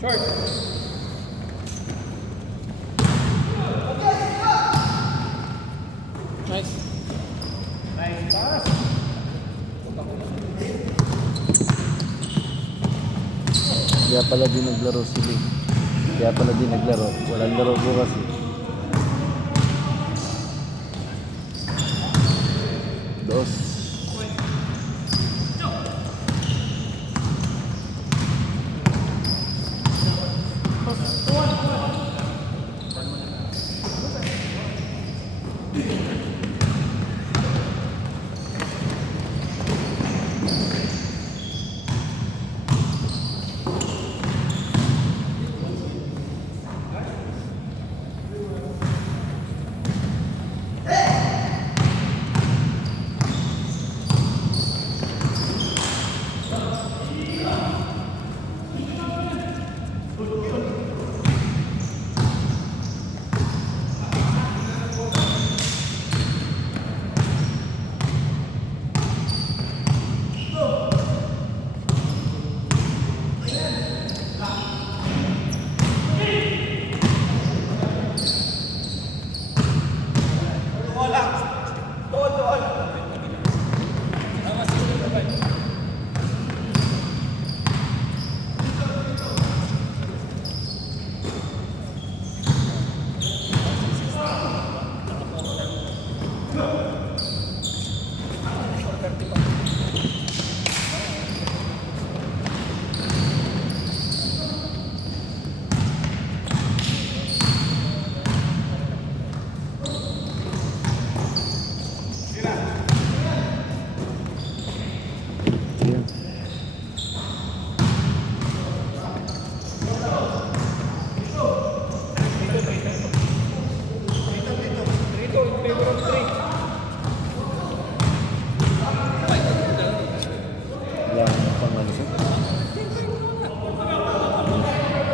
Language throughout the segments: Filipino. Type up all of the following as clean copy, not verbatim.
Short. Nice. Nice pass. Kaya pala din naglaro si Lee. Kaya pala din naglaro. Walang laro bukas eh. Dos.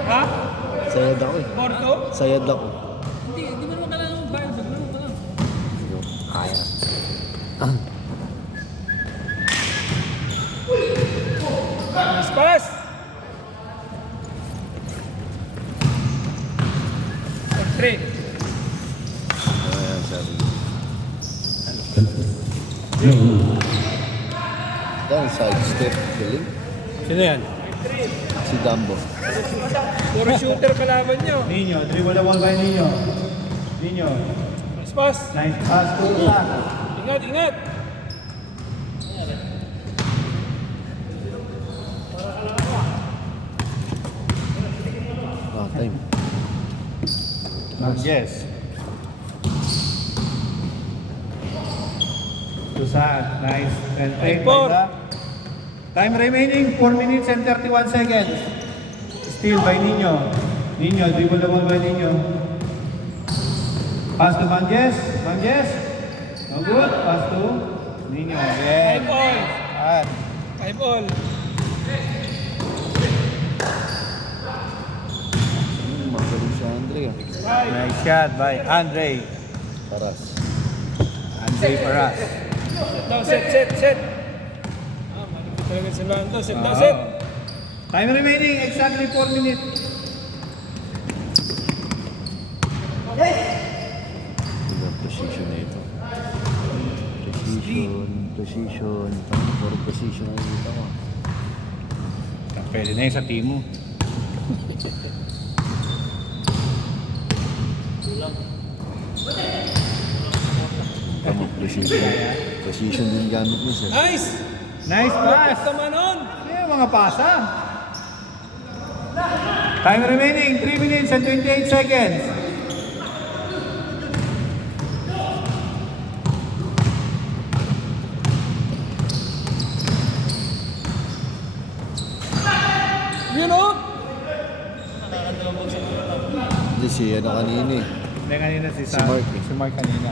Ha? Sayad ako eh. Bordo? Sayad ako. Hindi mo naman kailangan ng bayad. Maglaro ka lang. Kaya. Nice pass! Three. Ayan, sabi. Yan, side step. Galing. Sino yan? Si Dambo. Puro shooter kalaban nyo. Nino, dribble by Nino. Nino. Nice pass. Nice pass to Ulan. Ingat, ingat. Time. Yes. Tusan. Nice. And take Four. by the time remaining 4 minutes and 31 seconds. Steal by Nino. Nino, dribble the ball by Nino. Pass to Manjes. Manjes. No good. Pass to Nino. Again. 5 all. And 5 all. Magaling si Andre ah. nice shot by Andre. Paras. Andre Paras. Down, set. Malapit talaga si Lando. Set down, set. Time remaining exactly 4 minutes. Iba precision na ito. Precision. Puro precision ang dito mo. Pwede na yun sa team mo. Tama, precision. Precision din gamit mo sir. Nice! Nice pass. Tama nun. Yung mga pasa. Time remaining 3 minutes and 28 seconds. Yun o! Hindi si ano kanina eh. Hindi kanina si Mark eh. Si Mark kanina.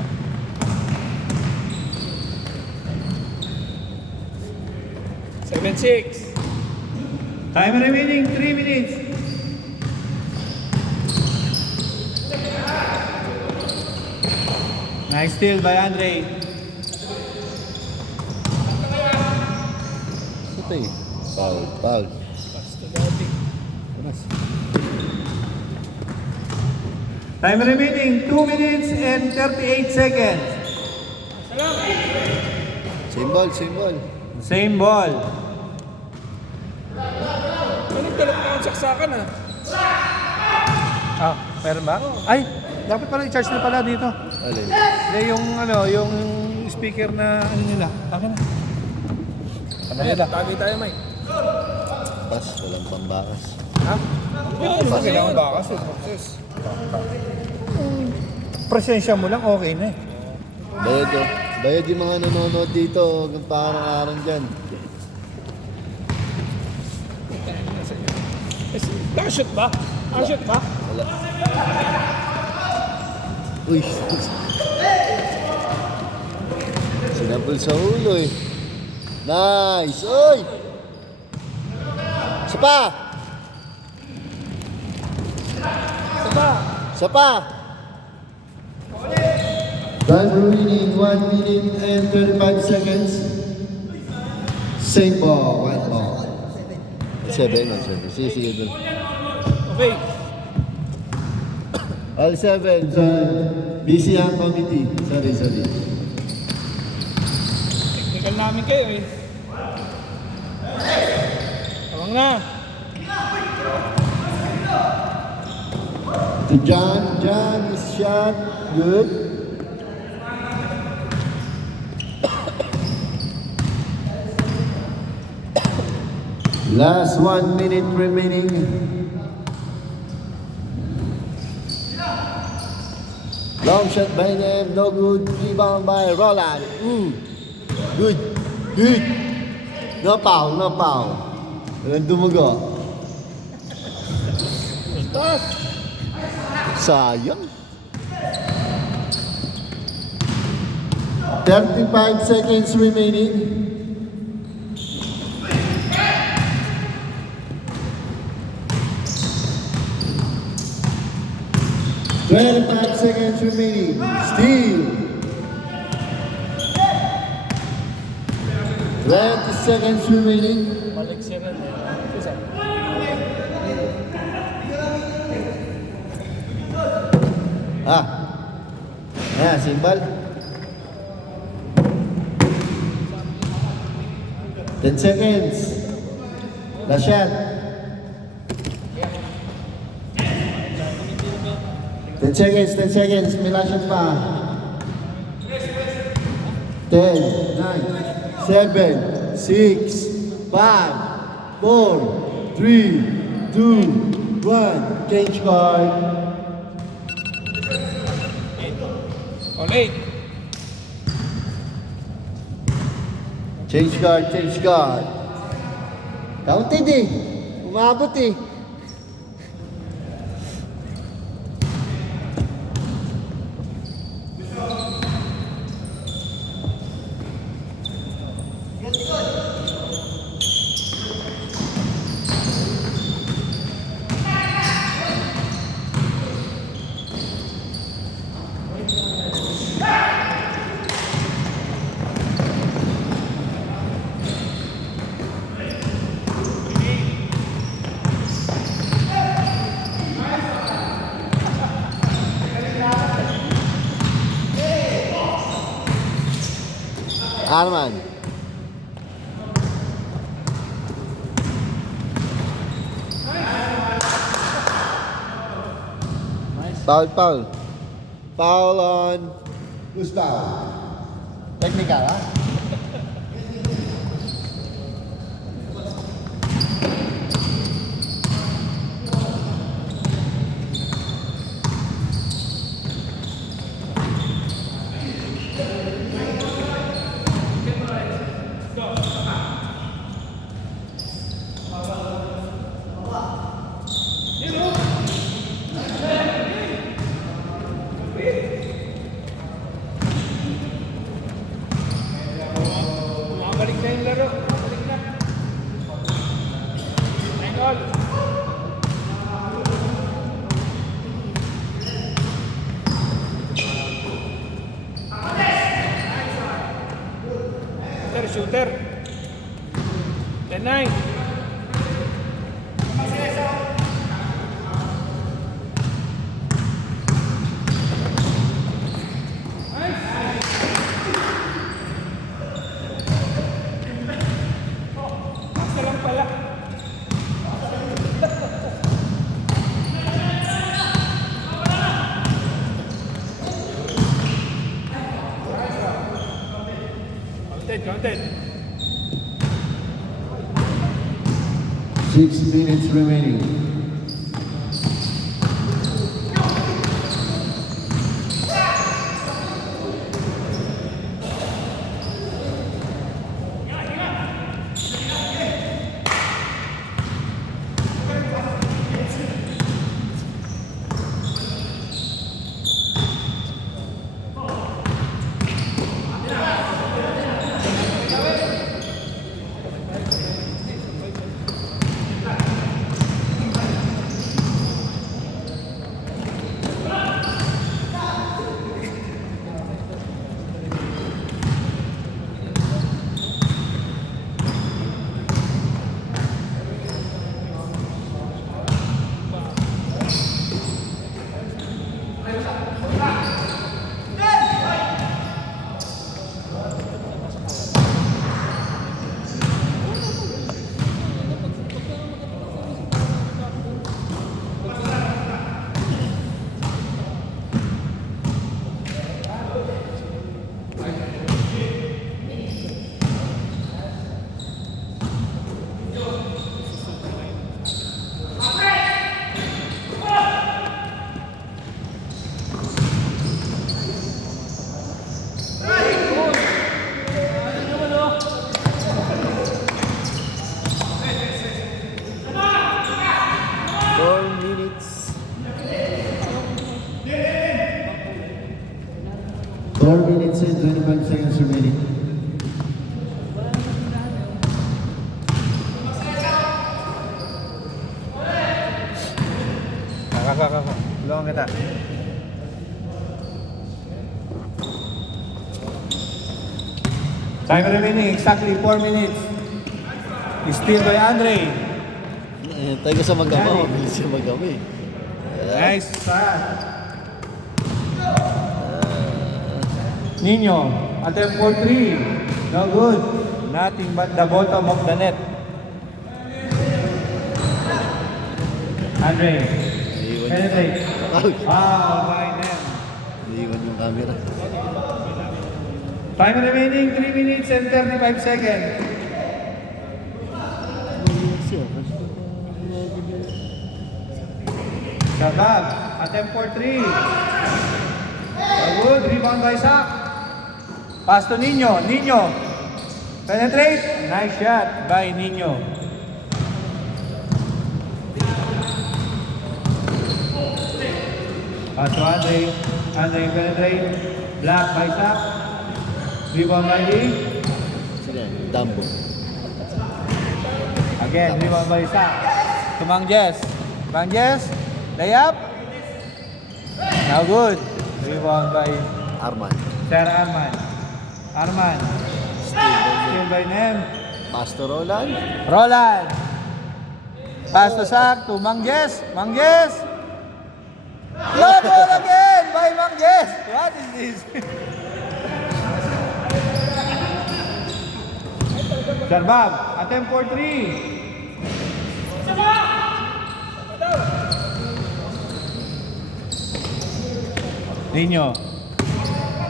Seven, six. Time remaining 3 minutes. Nice steal by Andre. Ito eh. Foul. Basta dati. Paras. Time remaining 2 minutes and 38 seconds. Same ball, same ball. Same ball. May nagdalat na akong saksakan ah. Ah, meron ba? Ay, dapat pala i-charge na pala dito. Alin? Hindi, yung speaker na ano nila. Akin na. Ano Ayan, nila? tagay tayo, Mike. Pas, walang pambakas. Ha? Pas, Kailangan bakas eh. Presensya mo lang, okay na eh. Bayad oh. Bayad yung mga nanonood dito. Hanggang parang-arang dyan. Nakashoot ba? Nakashoot ba? Wala. Uy. Sinapul sa ulo eh. Nice! Uy! Isa pa! Saba. Isa pa! Time remaining 1 minute and 35 seconds. Same ball, one ball. 7. Sige doon. Okay. All 7. Busy ang committee. Sorry. Technical namin kayo eh. Tawang na. To John is shot. Good. Last 1 minute remaining. Long shot by them, no good. Rebound by Roland. Good. No foul. Walang dumugo. Sayang. 35 seconds remaining. Twenty-five seconds remaining. Steal. 20 seconds remaining. Balik siya rin eh. Isa. Simbal. 10 seconds. Last shot. 10 seconds. May last shot pa. 10, 9, 7, 6, 5, 4, 3, 2, 1. Change card. Ulit. Change card. Counted eh. Umabot eh. Arman. Foul. Foul on Gustavo. Technical, ha? Balik na yung laro. Balik na. Hang on. Shooter. 10-9. 6 minutes remaining. Four minutes and 25 seconds remaining. Kakak. Tulungan kita. Time remaining, exactly 4 minutes. Steal by Andre. Tayo ko sa magama, mabilis siya magama eh. Nice shot. Nino, attempt for 3. No good. Nothing but the bottom of the net. Andre. Penetrate. Wow, by net. Iiwan yung camera. Time remaining 3 minutes and 35 seconds. Shabab, attempt for 3. Good, rebound by Sak. Pass to Nino. Nino. Penetrate. Nice shot by Nino. Pass to Andre. Andre penetrate. Block by Sak. Rebound by Lee. Sila, Dambo. Again, rebound by Sak. To Mang Jess. Mang Jess. Layup. Now good. Rebound by Arman. Sir Arman. Arman. Steal by Nem. Pastor Roland. Roland. Pass to Sak to Mang Jess. Mang Jess. No goal again by Mang Jess. What is this? Sarbab, attempt for 3. Nino.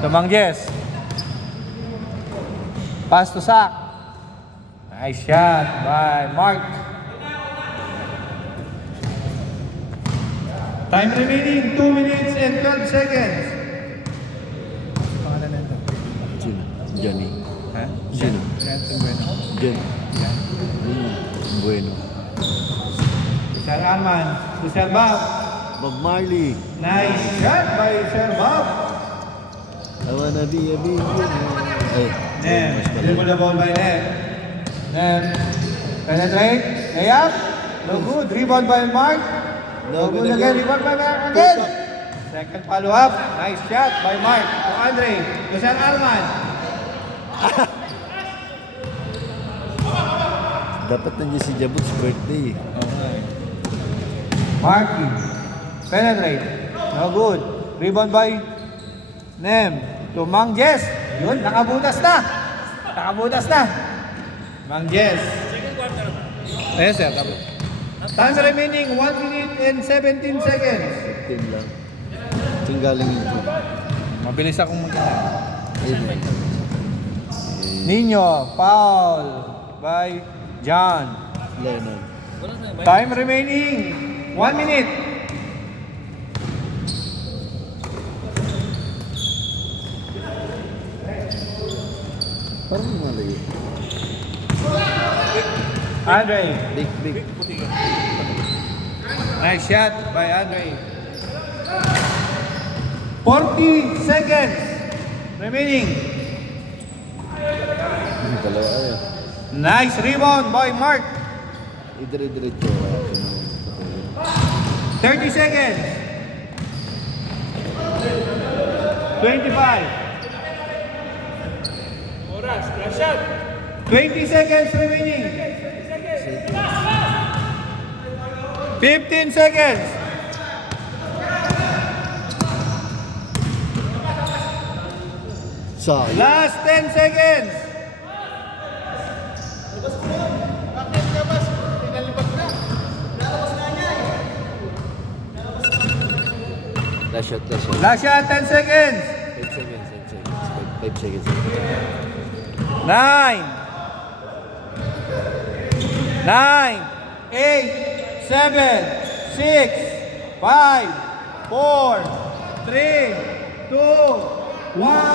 To Mang Jess. Pass to Sak. Nice shot by Mark. Time remaining 2 minutes and 12 seconds. Pangalan na ito? Sino? Johnny. Ha? Sino? Johnny. Bueno. Sir Arman. To Sir Bob. Bob Marley. Nice shot by Sir Bob. I wanna be a billionaire. Ay. Nem. mas pala. Dribble the ball by Nem. Nem. Penetrate. Layup. No good. Rebound by Mark. No good again. Rebound by Mark again. Second follow-up. Nice shot by Mark. To Andre. To Sir Arman. Dapat nandiyan si Jabut's birthday. Marky. Penetrate. No good. Rebound by Nem. To Mang Jess. Yun, nakabutas na. Nakabutas na. Mang Jess. Yes, sir. Time remaining 1 minute and 17 seconds. Team lang. Ito galing ito. Mabilis akong magkita. Ayun. Nino, foul by John. Lennon. Time remaining. 1 minute. Parang malagi. Andre. Big, big. Nice shot by Andre. 40 seconds remaining. Dalawa ay. Nice rebound by Mark. Idire-diretso. 30 seconds. 25. Oras, last shot. 20 seconds remaining. 15 seconds. Sayang. Last 10 seconds. Last shot, last shot. Last shot, 10 seconds. 8 seconds, 8 seconds. 5 seconds. 9, 9, 8, 7, 6, 5, 4, 3, 2, 1.